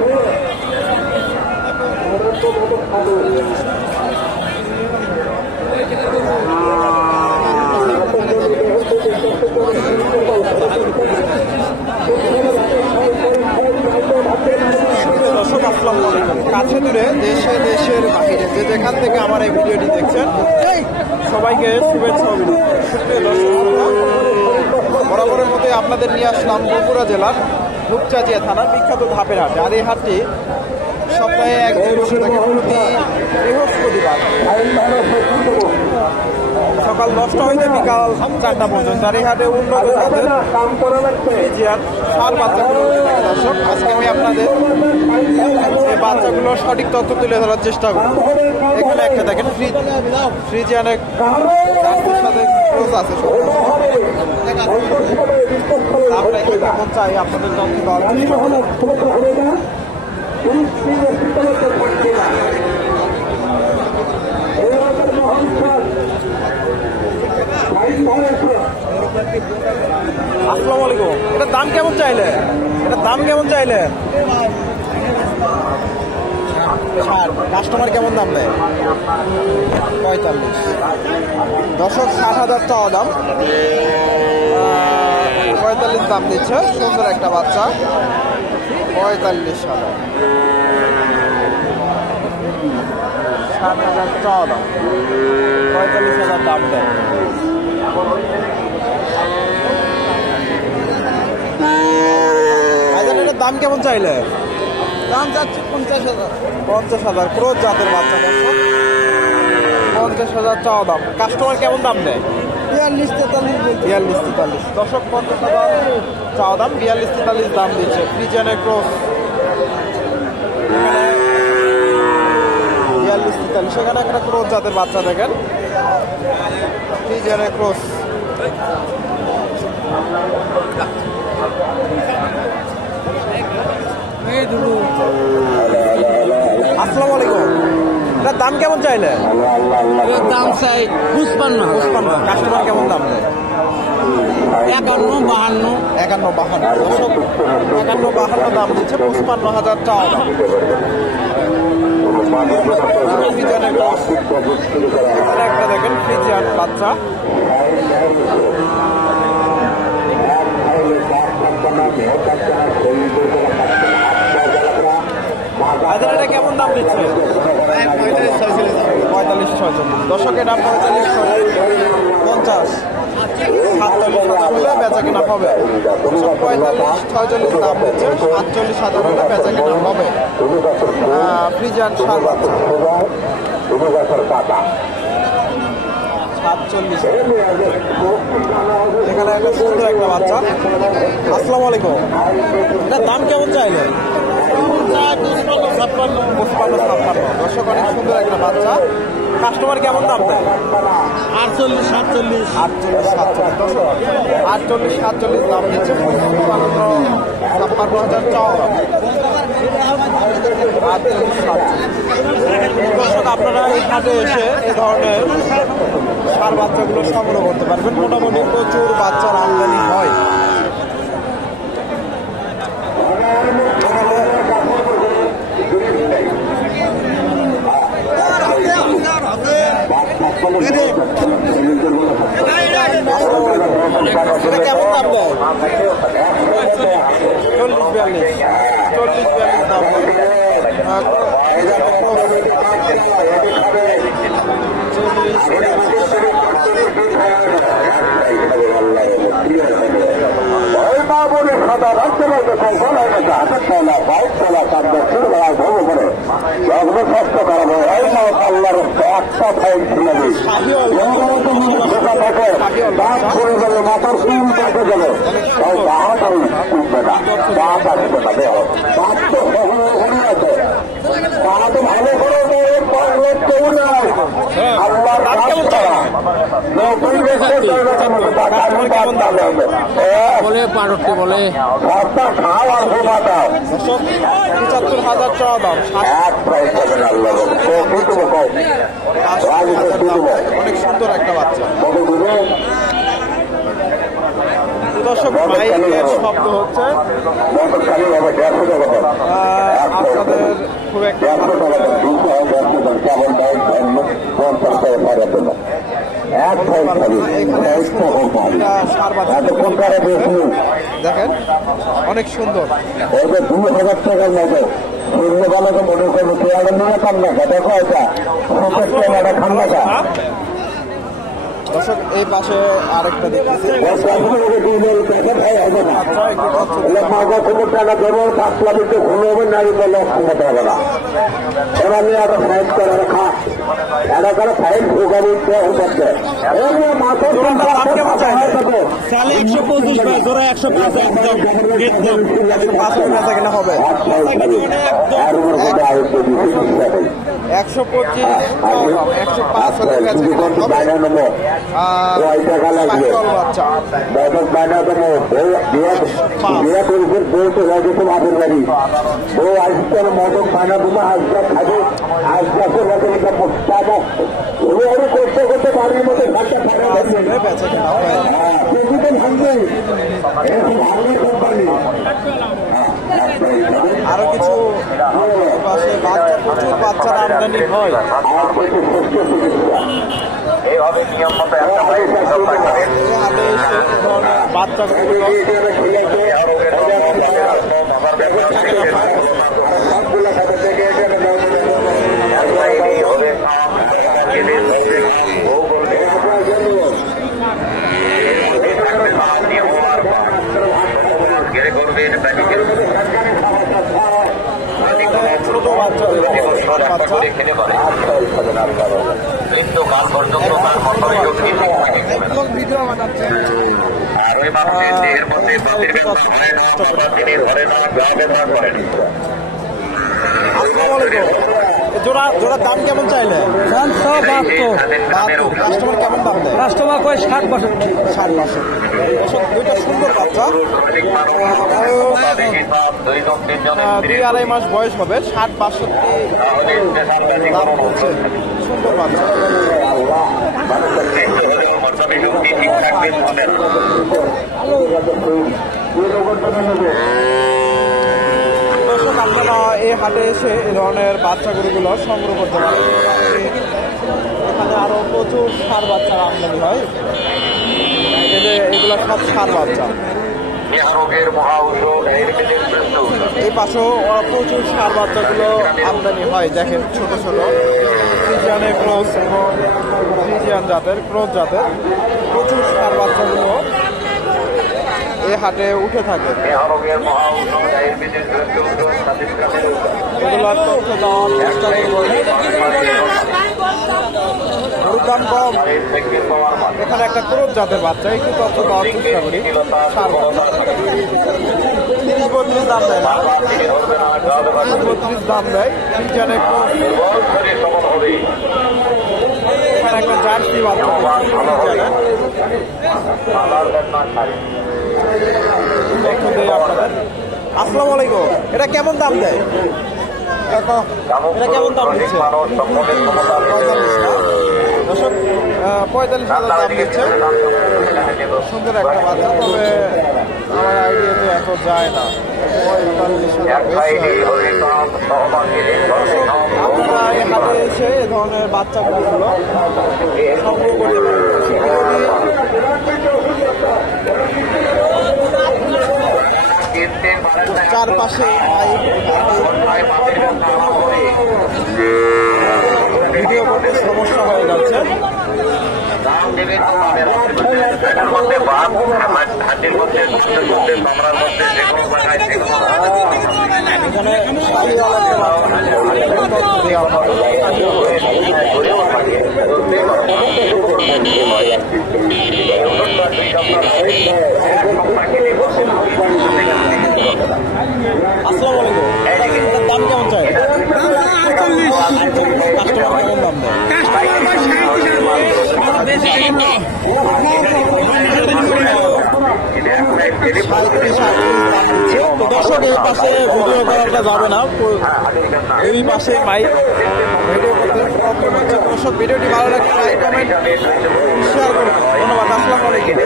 দর্শক আসসালামু আলাইকুম। কাছে দূরে দেশে দেশের বাইরে যে যেখান থেকে আমার এই ভিডিওটি দেখছেন সবাইকে শুভেচ্ছা অভিনন্দন। সুপ্রিয় দর্শক, বরাবরের মধ্যে আপনাদের নিয়ে আসলাম বগুড়া জেলার রূপচাঁদিয়া থানার বিখ্যাত ধাপের হাটে। আর এই হাটটি সপ্তাহে একদিন বসে থাকে প্রতি বৃহস্পতিবার সকাল 10টা হইতে বিকাল 4টা পর্যন্ত। আর এই হাটে উন্নত জাতের ফ্রিজিয়ান ষাঁড় বাচ্চাগুলো থাকে। দর্শক, আজকে আমি আপনাদের এই বাচ্চাগুলোর সঠিক তথ্য তুলে ধরার চেষ্টা করব। এখানে একটা দেখেন ফ্রিজিয়ানের সাথে ক্লোজ আছে। আমরা কেমন চাই আপনাদের তথ্য দেওয়ার চেষ্টা করব। আসসালামু আলাইকুম। এটার দাম কেমন চাইলে? কাস্টমার কেমন দাম দেয়? 45। দর্শক, 60,000 চাওয়া দাম, 45 দাম দিচ্ছে। সুন্দর একটা বাচ্চা, 45,000। 60,000 চাওয়া দাম, 45,000 দাম দেয়। এটার দাম কেমন চাইলে? দাম যাচ্ছে 50,000। 50,000 ক্রোজ জাতের বাচ্চা। 50,000 চাওয়া দাম। কাস্টমার কেমন দাম দেয়? 42-43। দর্শক, 50,000 চাওয়া দাম, 42-43 দাম দিচ্ছে। ফ্রিজিয়ানের ক্রস 42-43। সেখানে একটা ক্রোজ জাতের বাচ্চা দেখেন, ফ্রিজিয়ানের ক্রস। আসসালামু আলাইকুম। এটার দাম কেমন চাইলে? দাম চাই 55। কাস্টমার কেমন দাম দেয়? 51-52। 51-52। দর্শক, 51-52 দাম দিচ্ছে। 55,000 চাওয়া দাম। একটা দেখেন ফ্রিজিয়ান বাচ্চা, এটা কেমন দাম দিচ্ছে? 45-46। দর্শক, এটা 45-50, 47,000 বেচা কিনা হবে। 45-46 দাম দিচ্ছে। 47,000 হলে বেচা কিনা হবে। ফ্রিজিয়ান ষাঁড় বাচ্চা, 47। এখানে একটা সুন্দর একটা বাচ্চা। আসসালামু আলাইকুম। এটার দাম কেমন চাইলে? 55-56। দর্শক, অনেক সুন্দর একটা বাচ্চা। কাস্টমার কেমন দাম দেয়? 48-47। 48-47। দর্শক, 48-47 দাম দিচ্ছে। 56,000 চাওয়া দাম। 48-47। দর্শক, আপনারা এই হাটে এসে এই ধরনের ষাঁড় বাচ্চাগুলো সংগ্রহ করতে পারবেন। মোটামুটি প্রচুর বাচ্চার আমদানি হয়। কেমন দাম দেয়? 40-42 দাম দেয়। বলে 62 বলে 75,000 চাওয়া দাম। অনেক সুন্দর একটা বাচ্চা। দর্শক, বাইকের শব্দ হচ্ছে। পারবেন না। এখানে সার বাচ্চা দেখেন অনেক সুন্দর। 2000 টাকার মতো সূর্যবালাকে মনে করবো পেয়ারা নিয়ে কান্নাকা দেখো এটা ঠান্ডাটা দর্শক এই পাশে আরেকটা দেখতেছি টাকা দেবো 5 লাখ ঘুরে হবে নারী বলে ক্ষমতা হবে না ওরা নিয়ে একটা ফাইট করে খা এটা করে ফাইট ঢোকা দিতে হচ্ছে মাছের সালে 125 ভাই জোড়া 105 একদম কেনা হবে 125 105 হলে টাকা লাগবে বাচ্চা बैठक बैठा तो बोलते लगे तुम आगे लगी वो आज मोटक खाना तुम्हें आज तक खाते आज तक लगे वो और करते करते बारे में घंटा खाना বেচা কেনা হয়। भांगे कंपनी আরো কিছু পাশে বাচ্চা প্রচুর বাচ্চার আমদানি হয়। এইভাবে নিয়ম মতো একটা হাটে এসে বাচ্চাগুলো ছোট বাচ্চা একদম ভিডিও বানাচ্ছে। জোড়া জোড়ার দাম কেমন চাইলে? কাস্টমার কেমন দাম দেয়? কাস্টমার কয় 60 বছর 60 বছর। দুইটা সুন্দর বাচ্চা 2-2.5 মাস বয়স হবে। 60-62 দাম হচ্ছে। সুন্দর বাচ্চা। দর্শক আপনারা এই হাটে এসে এই ধরনের বাচ্চা গরুগুলো সংগ্রহ করতে পারেন। এখানে আরো প্রচুর ষাঁড় বাচ্চার আমদানি হয়। এই যে এগুলো সব ষাঁড় বাচ্চা। এই পাশেও প্রচুর ষাঁড় বাচ্চাগুলো আমদানি হয়। দেখেন ছোট ছোট ফ্রিজিয়ানের ক্রস এবং ফ্রিজিয়ান জাতের ক্রস জাতের প্রচুর ষাঁড় বাচ্চাগুলো এই হাটে উঠে থাকে। এগুলোর তথ্য দেওয়ার চেষ্টা করব। গরুর দাম কম। এখানে একটা ক্রস জাতের বাচ্চা একটু তথ্য দেওয়ার চেষ্টা করি। 30-32 দাম দেয় না, 30-32 দাম দেয়। ফ্রিজিয়ানের ক্রস। এখানে একটা জার্সি বাচ্চা আপনাদের। আসসালামু আলাইকুম। এটা কেমন দাম দেয়? এটা কেমন দাম দিচ্ছে? 45,000 দাম দিচ্ছে। সুন্দর একটা বাচ্চা, তবে আমার আইডিয়াতে এত যায় না। 45,000 আপনারা এই হাটে এসে এ ধরনের বাচ্চাগুলো সংগ্রহ করে চারপাশে ভিডিও করতে সমস্যা হয়ে যাচ্ছে। এখানে আসসালামু আলাইকুম। দাম কেমন চাই? কাস্টমার কেমন দাম দেয়? তো দর্শক এই পাশে ভিডিও করাটা যাবে না, এই পাশে মাইক ভিডিও করতে প্রবলেম হচ্ছে। দর্শক ভিডিওটি ভালো লাগলে লাইক কমেন্ট শেয়ার করুন। ধন্যবাদ। আসসালামু আলাইকুম।